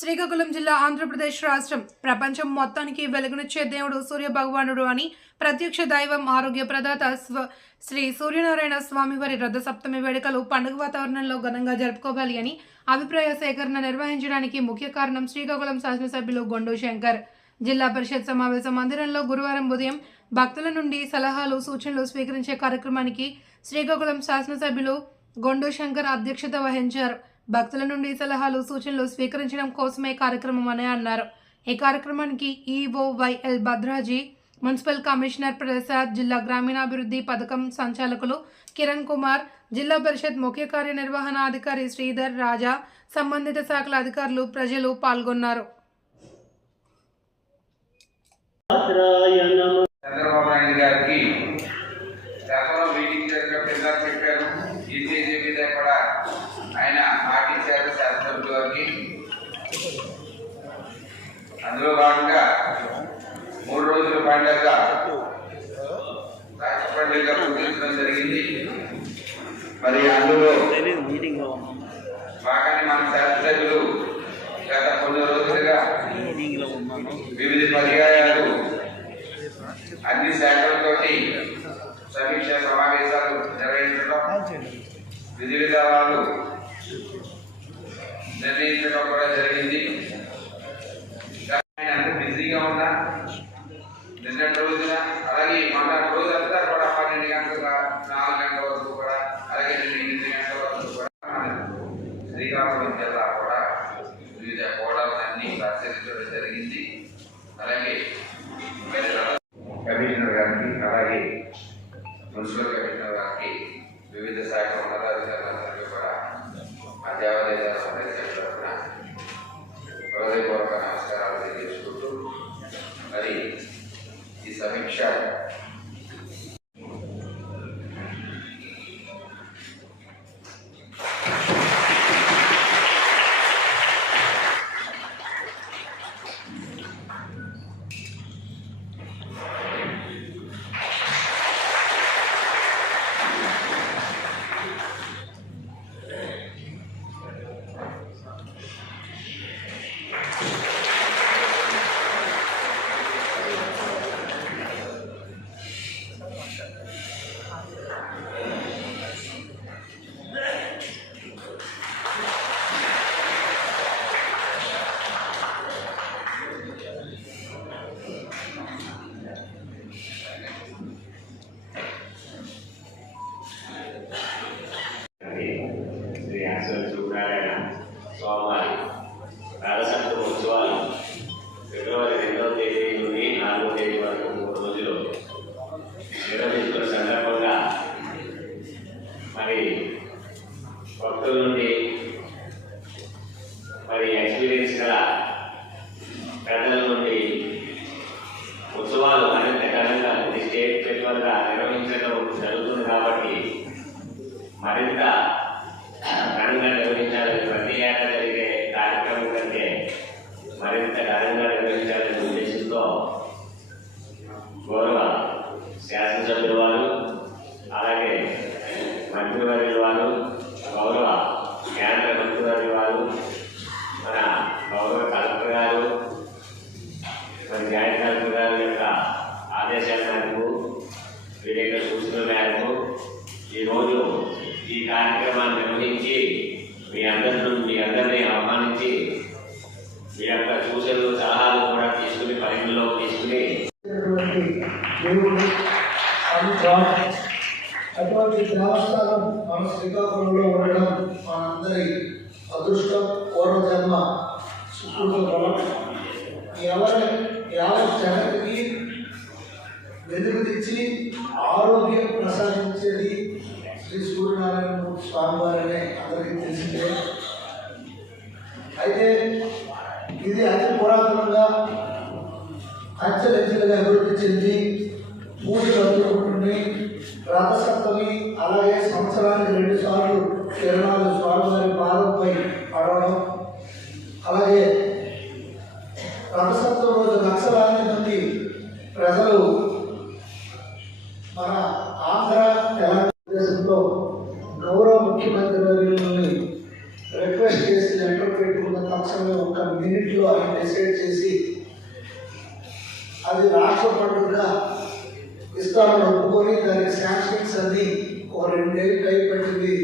శ్రీకాకుళం జిల్లా ఆంధ్రప్రదేశ్ రాష్ట్రం ప్రపంచం మొత్తానికి వెలుగునిచ్చే దేవుడు సూర్య భగవానుడు అని ప్రత్యక్ష దైవం ఆరోగ్య ప్రదాత శ్రీ సూర్యనారాయణ స్వామివారి రథ సప్తమి వేడుకలు పండుగ వాతావరణంలో ఘనంగా జరుపుకోవాలి అని అభిప్రాయ సేకరణ నిర్వహించడానికి ముఖ్య కారణం శ్రీకాకుళం శాసనసభ్యులు గొండు శంకర్ జిల్లా పరిషత్ సమావేశ మందిరంలో గురువారం ఉదయం భక్తుల నుండి సలహాలు సూచనలు స్వీకరించే కార్యక్రమానికి శ్రీకాకుళం శాసనసభ్యులు గొండు శంకర్ అధ్యక్షత వహించారు. భక్తుల నుండి సలహాలు సూచనలు స్వీకరించడం కోసమే కార్యక్రమం అని అన్నారు. ఈ కార్యక్రమానికి ఈఓవైఎల్ భద్రాజీ, మున్సిపల్ కమిషనర్ ప్రసాద్, జిల్లా గ్రామీణాభివృద్ధి పథకం సంచాలకులు కిరణ్ కుమార్, జిల్లా పరిషత్ ముఖ్య కార్యనిర్వహణాధికారి శ్రీధర్, రాజా, సంబంధిత శాఖల అధికారులు, ప్రజలు పాల్గొన్నారు. చంద్రబాబు నాయుడు గారికి గతంలో మీటింగ్ చెప్పారు. ఈసీజీ మీద కూడా ఆయన మాటించారు శాసనసభ్యుల వారికి. అందులో భాగంగా 3 రోజుల పండుగ రాష్ట్ర పండుగ పూజించడం జరిగింది. మరి అందులో బాగానే మన శాసనసభ్యులు గత కొన్ని రోజులుగా వివిధ పర్యాయాలు అన్ని శాఖలతోటి సమీక్ష సమావేశాలు నిర్వహించడం, విధి విధానాలు నిర్ణయించడం కూడా జరిగింది. ఆయన అంత బిజీగా ఉన్నా నిన్నటి రోజున అలాగే మన రోజంతా కూడా 12 గంటల 4 గంటల వరకు కూడా అలాగే 8 గంటల వరకు కూడా శ్రీకాకుళం జిల్లా కూడా వివిధ కోడలన్నీ పరిశీలించడం జరిగింది. అలాగే కమిషనర్ గారికి అలాగే మున్సిపల్ కమిషనర్ గారికి వివిధ శాఖ ఉన్నతాధికారులందరికీ కూడా మా దేవాలయ సందర్శన తరఫున హృదయపూర్వక నమస్కారాలు తెలియజేసుకుంటూ మరి ఈ సమీక్ష సూర్యనారాయణ స్వామివారి రథసప్తమి ఉత్సవాలు ఫిబ్రవరి 2వ తేదీ నుండి 4వ తేదీ వరకు 3 రోజులు నిర్వహించుకున్న సందర్భంగా మరి భక్తుల నుండి మరి ఎక్స్పీరియన్స్ గల ప్రజల నుండి ఉత్సవాలు మరింత ఘనంగా స్టేట్ ఫెస్టివల్గా నిర్వహించడం జరుగుతుంది కాబట్టి మరింత ఘనంగా నిర్వహించాలని, ప్రతి ఏటా జరిగే కార్యక్రమం కంటే మరింత ఘనంగా నిర్వహించాలనే ఉద్దేశంతో గౌరవ శాసనసభ్యుల వారు అలాగే మంత్రివర్యుల వారు, గౌరవ కేంద్ర మంత్రివర్యుల వారు, మన గౌరవ కలెక్టర్ గారు, మన జాయింట్ కలెక్టర్ గారి యొక్క ఆదేశాల మేరకు, వీరి యొక్క సూచనల మేరకు ఈరోజు ఈ కార్యక్రమాన్ని నిర్వహించి మీ అందరినీ ఆహ్వానించి మీ యొక్క సూచనలు సలహాలు కూడా తీసుకుని పరిగణలో తీసుకుని అటువంటి దేవస్థానం మన శ్రీకాకుళంలో ఉండడం మనందరి అదృష్టం, పూర్వజన్మ సుకృత ఫలం. ఎవరి యావత్ జగత్కి వెలుగునిచ్చి ఆరోగ్యం ప్రసాదించేది శ్రీ సూర్యనారాయణ స్వామివారిని అందరికీ తెలిసిందే. అయితే ఇది అతి పురాతనంగా అంచెలంచెలుగా అభివృద్ధి చెంది పూజలు అందుకుంటుంది. రథసప్తమి అలాగే సంవత్సరానికి 2 సార్లు కిరణాలు స్వామివారి పాదంపై పడడం, అలాగే రథసప్తమి రోజు లక్షలాది మంది ప్రజలు మన ఆంధ్ర తెలంగాణ దేశంలో గౌరవ ముఖ్యమంత్రి రిక్వెస్ట్ చేసి లెటర్ పెట్టుకున్న తక్షణమే ఒక్క మినిట్లో ఆయన డిసైడ్ చేసి అది రాష్ట్ర పండుగగా ఇస్తామని ఒప్పుకొని దానికి శాంక్షన్స్ అన్ని ఒక 2 నెలలు టైం పట్టింది.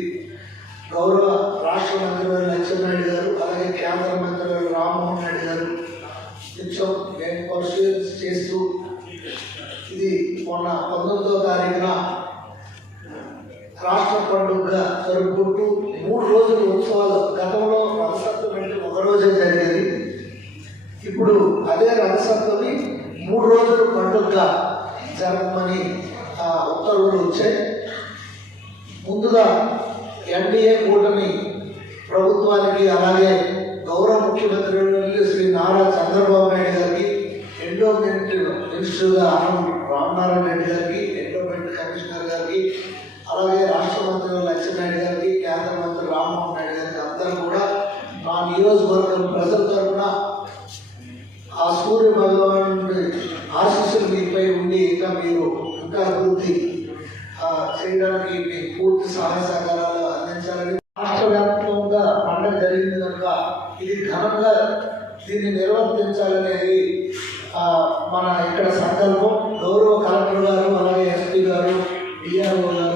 గౌరవ రాష్ట్ర మంత్రివర్యులు అచ్చెన్నాయుడు గారు అలాగే కేంద్ర మంత్రివర్యులు రామ్మోహన్ నాయుడు గారు కొంచెం నేను పరిశీలన చేస్తూ ఇది మొన్న 19వ తారీఖున రాష్ట్ర పండుగగా జరుపుకుంటూ 3 రోజుల ఉత్సవాలు, గతంలో రథసప్తమి అంటే 1 రోజే జరిగేది, ఇప్పుడు అదే రథసప్తమి 3 రోజులు పండుగగా జరపమని ఉత్తర్వులు వచ్చాయి. ముందుగా ఎన్డీఏ కూటమి ప్రభుత్వానికి అలాగే గౌరవ ముఖ్యమంత్రి శ్రీ నారా చంద్రబాబు నాయుడు గారికి, ఎండోమెంట్ మినిస్టర్గా రామనారాయణ రెడ్డి గారికి, ఎండోమెంట్ కమిషనర్ గారికి, అలాగే రాష్ట్ర మంత్రి అచ్చెన్నాయుడు గారికి, కేంద్ర మంత్రి రామ్మోహన్ నాయుడు గారికి అందరూ కూడా మా నియోజకవర్గం ప్రజల తరఫున ఆ సూర్య భగవానుడి ఆశీస్సులు మీపై ఉండి మీరు ఇంకా అభివృద్ధి చేయడానికి మీకు పూర్తి సహాయ సహకారాలు అందించాలని, రాష్ట్ర వ్యాప్తంగా పండుగ జరిగింది కనుక ఇది ఘనంగా దీన్ని నిర్వర్తించాలనేది మన ఇక్కడ సంకల్పం. గౌరవ కలెక్టర్ గారు అలాగే ఎస్పీ గారు, డిఆర్ఓ